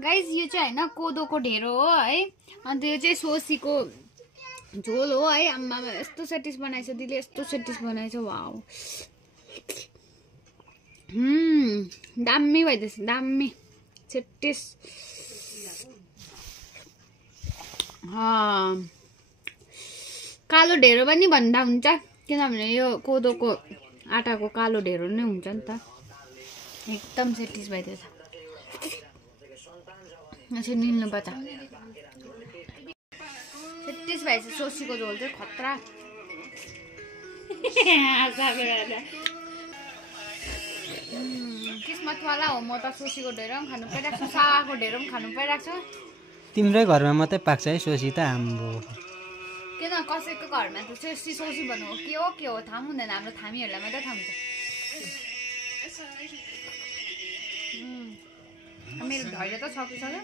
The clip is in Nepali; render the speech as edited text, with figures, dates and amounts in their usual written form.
गाइस यो चाहिँ हैन कोदोको ढेँडो हो है। अनि यो चाहिँ सोसीको झोल हो है। आम्मा यस्तो सेटिस बनाएछ दिदीले, यस्तो सेटिस बनाएछ। वाउ दामी भइदिएछ, दामी सेटिस। कालो ढेँडो पनि भन्दा हुन्छ, किनभने यो कोदोको आटाको कालो ढेँडो नै हुन्छ नि त। एकदम सेटिस भइदिएछ। यसो निल्नुपर्छ। सेटिस भएछ। सोसीको झोल चाहिँ खतरा। किस्मतवाला हो म त। सोसीको ढेँडो पनि खानु पाइरहेको छु, सावाको ढेँडो पनि खानु पाइरहेको छु। तिम्रै घरमा मात्रै पाक्छ है सोसी त, हाम्रो किन कसैको घरमा त सोसी भन्नु हो के हो थाहा हुँदैन। हाम्रो थामीहरूलाई मात्रै थाहा हुन्छ। मेरो ढैलो त सकिसक्यो।